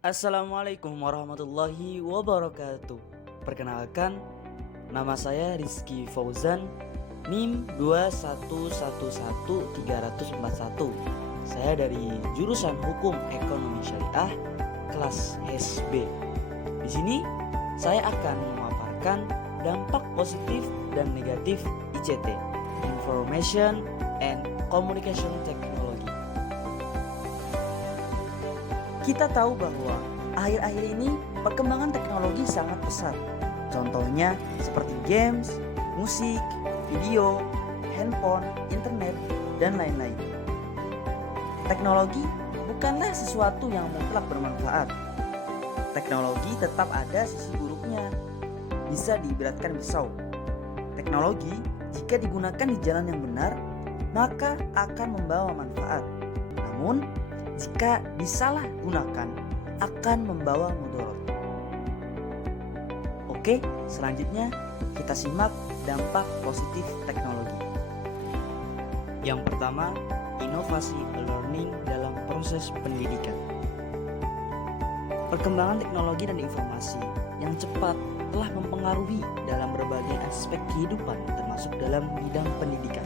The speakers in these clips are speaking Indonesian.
Assalamualaikum warahmatullahi wabarakatuh. Perkenalkan, nama saya Rizky Fauzan, NIM 2111341. Saya dari jurusan Hukum Ekonomi Syariah kelas SB. Di sini saya akan memaparkan dampak positif dan negatif ICT, Information and Communication Technology. Kita tahu bahwa akhir-akhir ini perkembangan teknologi sangat pesat. Contohnya seperti games, musik, video, handphone, internet, dan lain-lain. Teknologi bukanlah sesuatu yang mutlak bermanfaat. Teknologi tetap ada sisi buruknya. Bisa diibaratkan pisau. Teknologi jika digunakan di jalan yang benar, maka akan membawa manfaat. Namun, jika disalahgunakan akan membawa mudarat. Oke, selanjutnya kita simak dampak positif teknologi. Yang pertama, inovasi learning dalam proses pendidikan. Perkembangan teknologi dan informasi yang cepat telah mempengaruhi dalam berbagai aspek kehidupan termasuk dalam bidang pendidikan.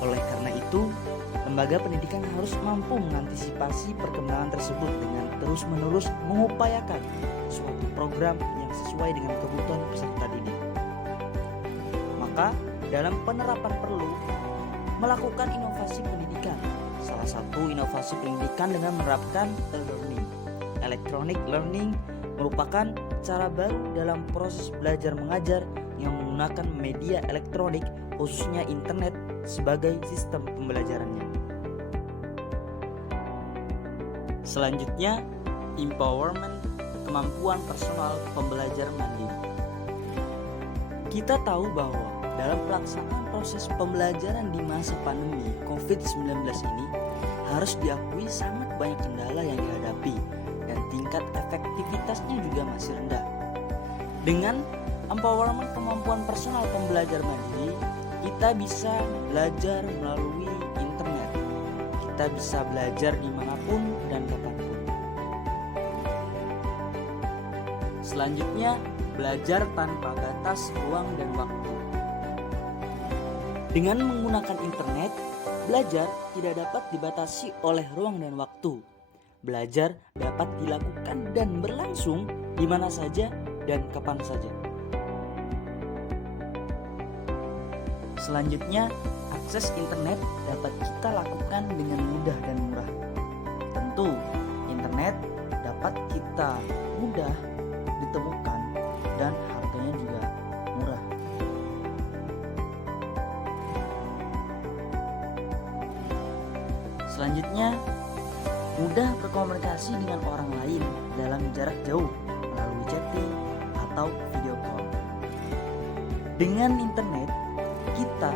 Oleh karena itu, lembaga pendidikan harus mampu mengantisipasi perkembangan tersebut dengan terus-menerus mengupayakan suatu program yang sesuai dengan kebutuhan peserta didik. Maka, dalam penerapan perlu melakukan inovasi pendidikan. Salah satu inovasi pendidikan dengan menerapkan e-learning. Electronic learning merupakan cara baru dalam proses belajar mengajar yang menggunakan media elektronik, khususnya internet, sebagai sistem pembelajarannya. Selanjutnya, empowerment, kemampuan personal pembelajar mandiri. Kita tahu bahwa dalam pelaksanaan proses pembelajaran di masa pandemi COVID-19 ini harus diakui sangat banyak kendala yang dihadapi dan tingkat efektivitasnya juga masih rendah. Dengan empowerment kemampuan personal pembelajar mandiri, kita bisa belajar melalui internet. Kita bisa belajar dimanapun dan kapanpun. Selanjutnya, belajar tanpa batas ruang dan waktu. Dengan menggunakan internet, belajar tidak dapat dibatasi oleh ruang dan waktu. Belajar dapat dilakukan dan berlangsung di mana saja dan kapan saja. Selanjutnya, akses internet dapat kita lakukan dengan mudah dan murah. Tentu, internet dapat kita mudah ditemukan dan harganya juga murah. Selanjutnya, mudah berkomunikasi dengan orang lain dalam jarak jauh melalui chatting atau video call. Dengan internet, kita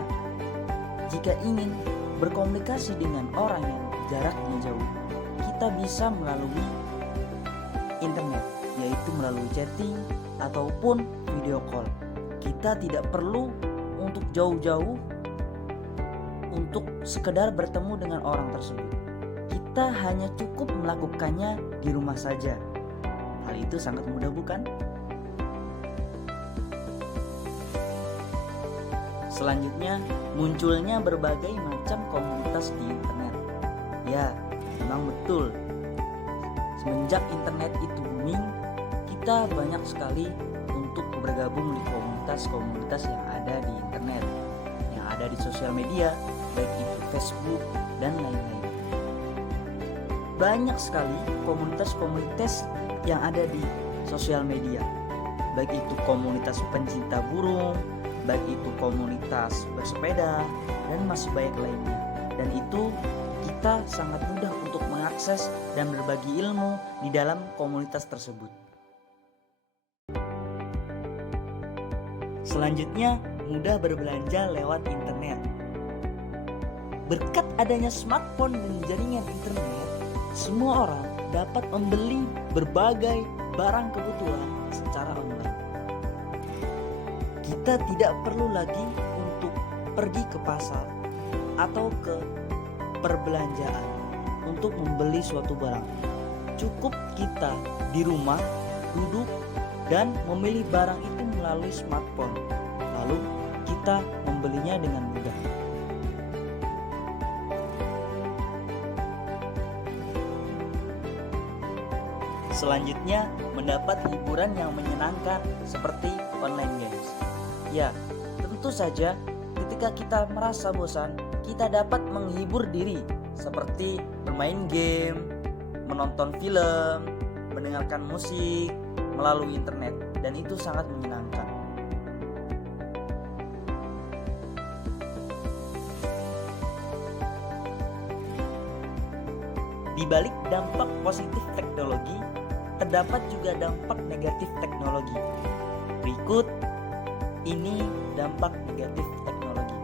jika ingin berkomunikasi dengan orang yang jaraknya jauh, kita bisa melalui internet, yaitu melalui chatting ataupun video call. Kita tidak perlu untuk jauh-jauh untuk sekedar bertemu dengan orang tersebut. Kita hanya cukup melakukannya di rumah saja. Hal itu sangat mudah, bukan? Selanjutnya, munculnya berbagai macam komunitas di internet. Ya, memang betul. Semenjak internet itu booming, kita banyak sekali untuk bergabung di komunitas-komunitas yang ada di internet, yang ada di sosial media, baik itu Facebook dan lain-lain. Banyak sekali komunitas-komunitas yang ada di sosial media, baik itu komunitas pencinta burung, baik itu komunitas bersepeda, dan masih banyak lainnya. Dan itu kita sangat mudah untuk mengakses dan berbagi ilmu di dalam komunitas tersebut. Selanjutnya, mudah berbelanja lewat internet. Berkat adanya smartphone dan jaringan internet, semua orang dapat membeli berbagai barang kebutuhan secara online. Kita tidak perlu lagi untuk pergi ke pasar atau ke perbelanjaan untuk membeli suatu barang. Cukup kita di rumah, duduk, dan memilih barang itu melalui smartphone. Lalu kita membelinya dengan mudah. Selanjutnya, mendapat hiburan yang menyenangkan seperti online games. Ya, tentu saja ketika kita merasa bosan, kita dapat menghibur diri seperti bermain game, menonton film, mendengarkan musik melalui internet, dan itu sangat menyenangkan. Di balik dampak positif teknologi, terdapat juga dampak negatif teknologi. Berikut ini dampak negatif teknologi.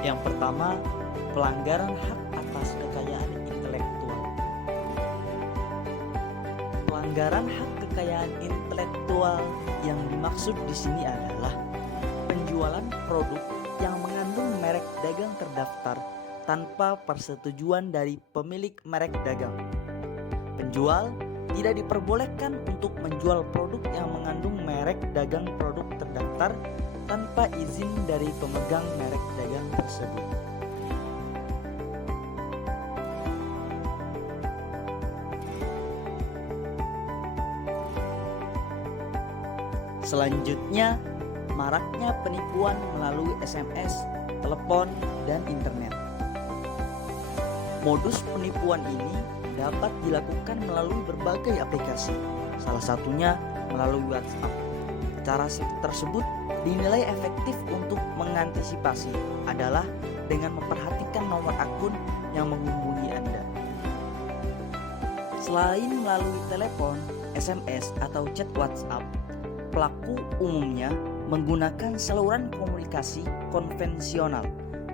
Yang pertama, pelanggaran hak atas kekayaan intelektual. Pelanggaran hak kekayaan intelektual yang dimaksud di sini adalah penjualan produk yang mengandung merek dagang terdaftar tanpa persetujuan dari pemilik merek dagang. Penjual tidak diperbolehkan untuk menjual produk yang mengandung merek dagang produk terdaftar tanpa izin dari pemegang merek dagang tersebut. Selanjutnya, maraknya penipuan melalui SMS, telepon, dan internet. Modus penipuan ini dapat dilakukan melalui berbagai aplikasi, salah satunya melalui WhatsApp. Cara tersebut dinilai efektif untuk mengantisipasi adalah dengan memperhatikan nomor akun yang menghubungi Anda. Selain melalui telepon, SMS, atau chat WhatsApp, pelaku umumnya menggunakan saluran komunikasi konvensional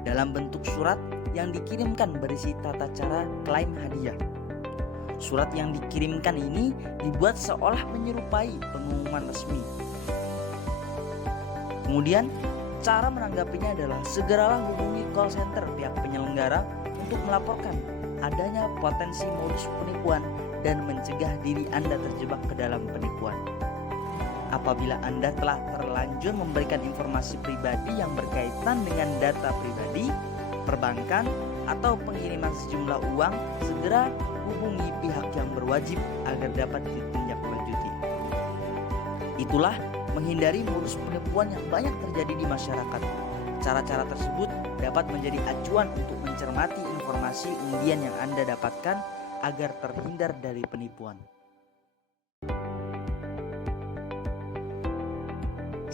dalam bentuk surat yang dikirimkan berisi tata cara klaim hadiah. Surat yang dikirimkan ini dibuat seolah menyerupai pengumuman resmi. Kemudian, cara menanggapinya adalah segeralah hubungi call center pihak penyelenggara untuk melaporkan adanya potensi modus penipuan dan mencegah diri Anda terjebak ke dalam penipuan. Apabila Anda telah terlanjur memberikan informasi pribadi yang berkaitan dengan data pribadi, perbankan, atau pengiriman sejumlah uang, segera hubungi pihak yang berwajib agar dapat ditindaklanjuti. Itulah menghindari modus penipuan yang banyak terjadi di masyarakat. Cara-cara tersebut dapat menjadi acuan untuk mencermati informasi undian yang Anda dapatkan agar terhindar dari penipuan.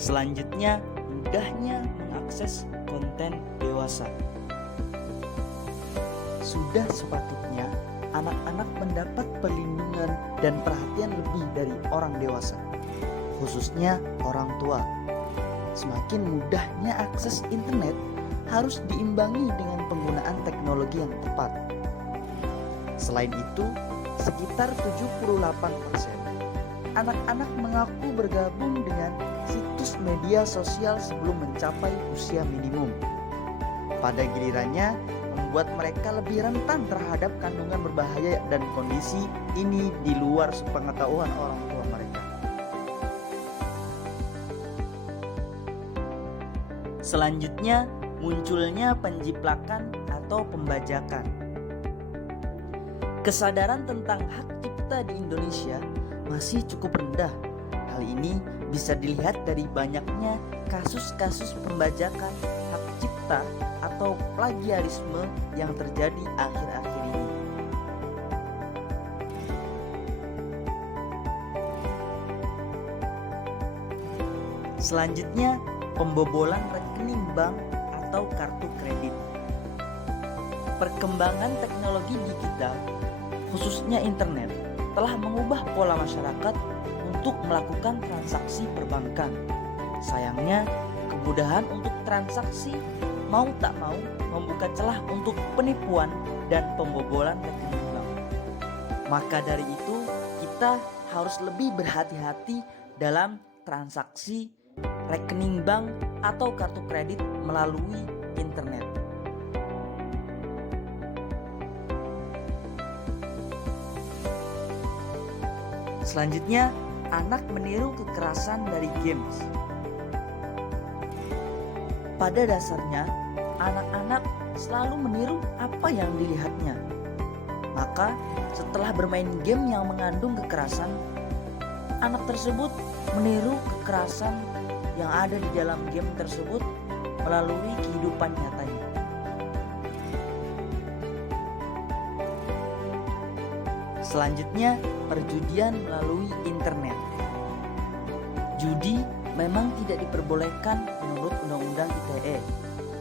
Selanjutnya, mudahnya mengakses konten dewasa. Sudah sepatutnya anak-anak mendapat perlindungan dan perhatian lebih dari orang dewasa, khususnya orang tua. Semakin mudahnya akses internet harus diimbangi dengan penggunaan teknologi yang tepat. Selain itu, sekitar 78% anak-anak mengaku bergabung dengan situs media sosial sebelum mencapai usia minimum. Pada gilirannya, membuat mereka lebih rentan terhadap kandungan berbahaya dan kondisi ini di luar sepengetahuan orang tua mereka. Selanjutnya, munculnya penjiplakan atau pembajakan. Kesadaran tentang hak cipta di Indonesia masih cukup rendah. Hal ini bisa dilihat dari banyaknya kasus-kasus pembajakan hak cipta atau plagiarisme yang terjadi akhir-akhir ini. Selanjutnya, pembobolan rekening bank atau kartu kredit. Perkembangan teknologi digital, khususnya internet, telah mengubah pola masyarakat untuk melakukan transaksi perbankan. Sayangnya, kemudahan untuk transaksi mau tak mau membuka celah untuk penipuan dan pembobolan rekening bank. Maka dari itu, kita harus lebih berhati-hati dalam transaksi rekening bank, atau kartu kredit melalui internet. Selanjutnya, anak meniru kekerasan dari games. Pada dasarnya, anak-anak selalu meniru apa yang dilihatnya. Maka, setelah bermain game yang mengandung kekerasan, anak tersebut meniru kekerasan yang ada di dalam game tersebut melalui kehidupan nyatanya. Selanjutnya, perjudian melalui internet. Judi memang tidak diperbolehkan menurut Undang-Undang ITE.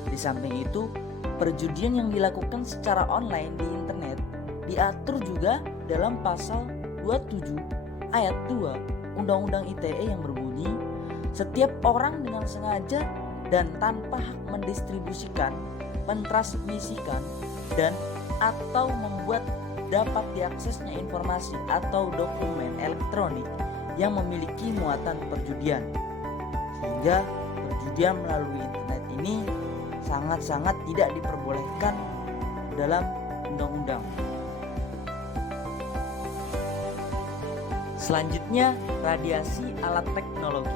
Di samping itu, perjudian yang dilakukan secara online di internet diatur juga dalam pasal 27 ayat 2 Undang-Undang ITE yang berbunyi, setiap orang dengan sengaja dan tanpa hak mendistribusikan, mentransmisikan, dan atau membuat dapat diaksesnya informasi atau dokumen elektronik yang memiliki muatan perjudian. Sehingga perjudian melalui internet ini sangat-sangat tidak diperbolehkan dalam undang-undang. Selanjutnya, radiasi alat teknologi.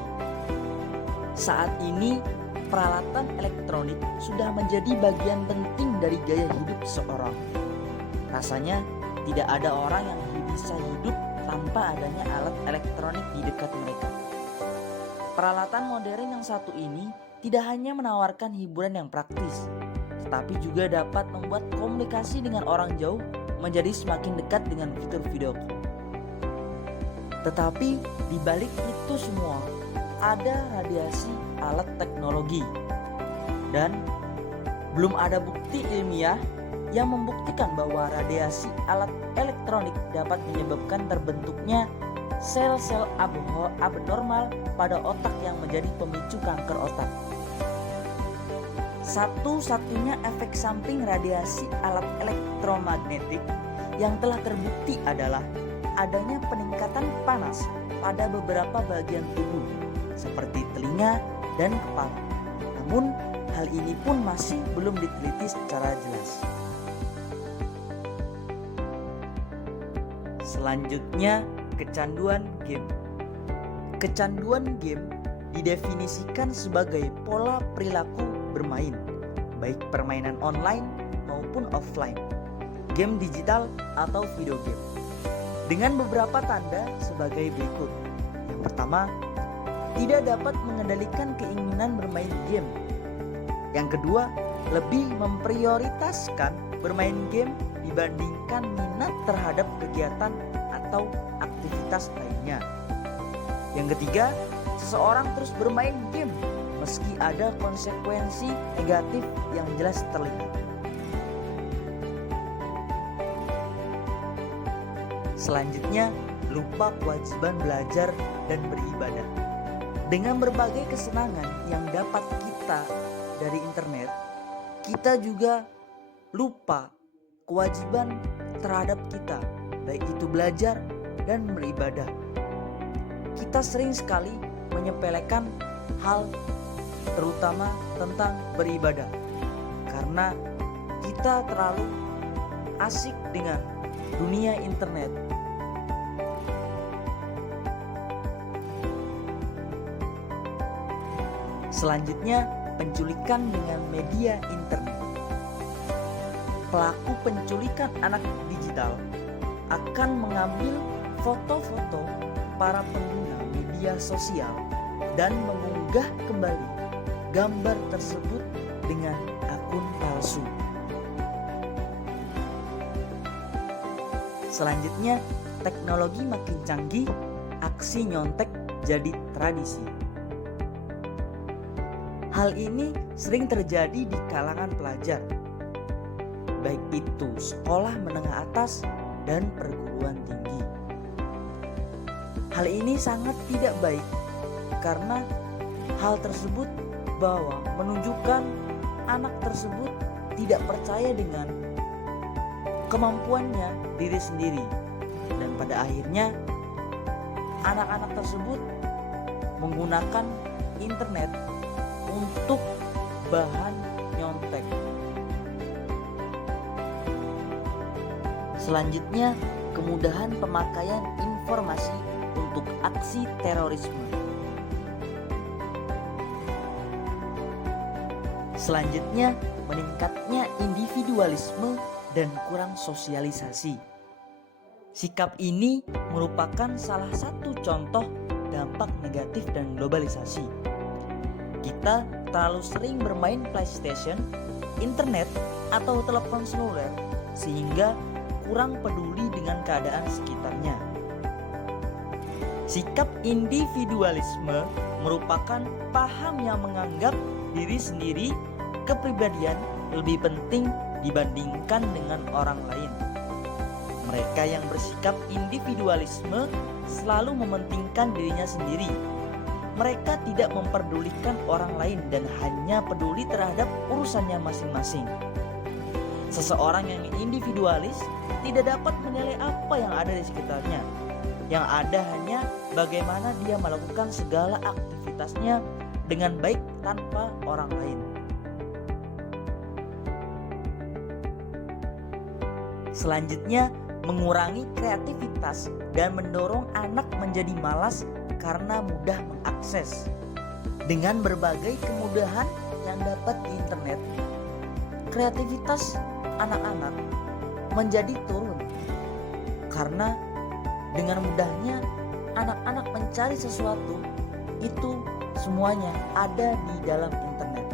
Saat ini, peralatan elektronik sudah menjadi bagian penting dari gaya hidup seseorang. Rasanya tidak ada orang yang bisa hidup tanpa adanya alat elektronik di dekat mereka. Peralatan modern yang satu ini tidak hanya menawarkan hiburan yang praktis, tetapi juga dapat membuat komunikasi dengan orang jauh menjadi semakin dekat dengan fitur video call. Tetapi di balik itu semua ada radiasi alat teknologi, dan belum ada bukti ilmiah yang membuktikan bahwa radiasi alat elektronik dapat menyebabkan terbentuknya sel-sel abnormal pada otak yang menjadi pemicu kanker otak. Satu-satunya efek samping radiasi alat elektromagnetik yang telah terbukti adalah adanya peningkatan panas pada beberapa bagian tubuh seperti telinga dan kepala. Namun hal ini pun masih belum diteliti secara jelas. Selanjutnya, kecanduan game. Kecanduan game didefinisikan sebagai pola perilaku bermain, baik permainan online maupun offline, game digital atau video game, dengan beberapa tanda sebagai berikut. Yang pertama, tidak dapat mengendalikan keinginan bermain game. Yang kedua, lebih memprioritaskan bermain game dibandingkan minat terhadap kegiatan atau aktivitas lainnya. Yang ketiga, seseorang terus bermain game meski ada konsekuensi negatif yang jelas terlihat. Selanjutnya, lupa kewajiban belajar dan beribadah. Dengan berbagai kesenangan yang dapat kita dari internet, kita juga lupa kewajiban terhadap kita, baik itu belajar dan beribadah. Kita sering sekali menyepelekan hal terutama tentang beribadah karena kita terlalu asik dengan dunia internet. Selanjutnya, penculikan dengan media internet. Pelaku penculikan anak digital akan mengambil foto-foto para pengguna media sosial dan mengunggah kembali gambar tersebut dengan akun palsu. Selanjutnya, teknologi makin canggih, aksi nyontek jadi tradisi. Hal ini sering terjadi di kalangan pelajar, baik itu sekolah menengah atas dan perguruan tinggi. Hal ini sangat tidak baik karena hal tersebut bahwa menunjukkan anak tersebut tidak percaya dengan kemampuannya diri sendiri, dan pada akhirnya anak-anak tersebut menggunakan internet untuk bahan nyontek. Selanjutnya, kemudahan pemakaian informasi untuk aksi terorisme. Selanjutnya, meningkatnya individualisme dan kurang sosialisasi. Sikap ini merupakan salah satu contoh dampak negatif dan globalisasi. Kita terlalu sering bermain PlayStation, internet, atau telepon seluler sehingga kurang peduli dengan keadaan sekitarnya. Sikap individualisme merupakan paham yang menganggap diri sendiri, kepribadian lebih penting dibandingkan dengan orang lain. Mereka yang bersikap individualisme selalu mementingkan dirinya sendiri. Mereka tidak memperdulikan orang lain dan hanya peduli terhadap urusannya masing-masing. Seseorang yang individualis tidak dapat menilai apa yang ada di sekitarnya. Yang ada hanya bagaimana dia melakukan segala aktivitasnya dengan baik tanpa orang lain. Selanjutnya, mengurangi kreativitas dan mendorong anak menjadi malas karena mudah mengakses. Dengan berbagai kemudahan yang dapat di internet, kreativitas anak-anak menjadi turun. Karena dengan mudahnya anak-anak mencari sesuatu, itu semuanya ada di dalam internet.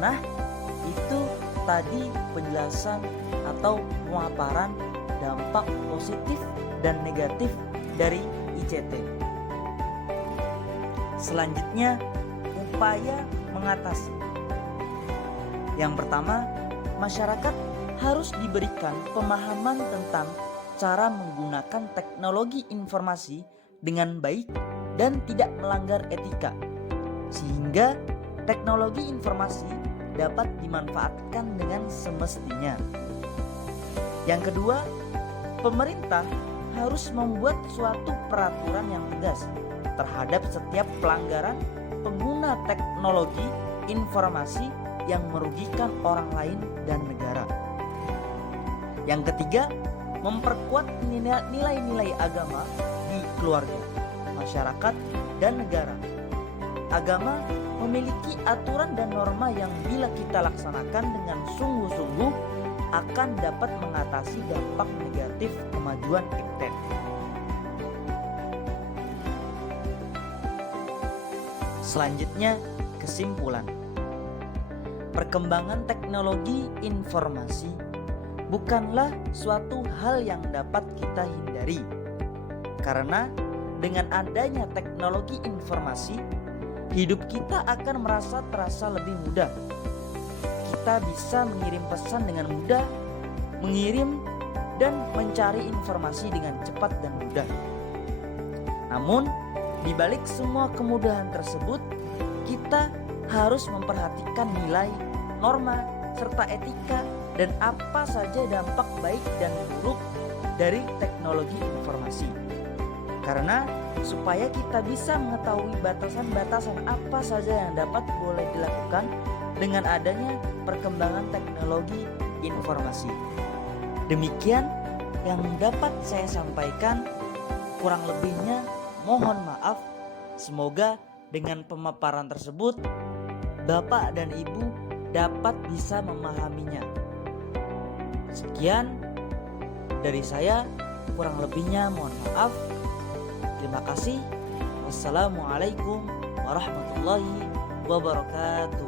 Nah, itu tadi penjelasan atau pemaparan dampak positif dan negatif dari ICT. Selanjutnya, upaya mengatasi. Yang pertama, masyarakat harus diberikan pemahaman tentang cara menggunakan teknologi informasi dengan baik dan tidak melanggar etika, sehingga teknologi informasi dapat dimanfaatkan dengan semestinya. Yang kedua, pemerintah harus membuat suatu peraturan yang tegas terhadap setiap pelanggaran pengguna teknologi informasi yang merugikan orang lain dan negara. Yang ketiga, memperkuat nilai-nilai agama di keluarga, masyarakat, dan negara. Agama memiliki aturan dan norma yang bila kita laksanakan dengan sungguh-sungguh akan dapat mengatasi dampak negatif kemajuan iptek. Selanjutnya, kesimpulan. Perkembangan teknologi informasi bukanlah suatu hal yang dapat kita hindari. Karena dengan adanya teknologi informasi, hidup kita akan terasa lebih mudah. Kita bisa mengirim pesan dengan mudah, mengirim dan mencari informasi dengan cepat dan mudah. Namun, di balik semua kemudahan tersebut, kita harus memperhatikan nilai, norma, serta etika dan apa saja dampak baik dan buruk dari teknologi informasi. Karena supaya kita bisa mengetahui batasan-batasan apa saja yang dapat boleh dilakukan dengan adanya perkembangan teknologi informasi. Demikian yang dapat saya sampaikan, kurang lebihnya mohon maaf. Semoga dengan pemaparan tersebut Bapak dan Ibu dapat bisa memahaminya. Sekian dari saya, kurang lebihnya mohon maaf. Terima kasih. Wassalamualaikum warahmatullahi wabarakatuh.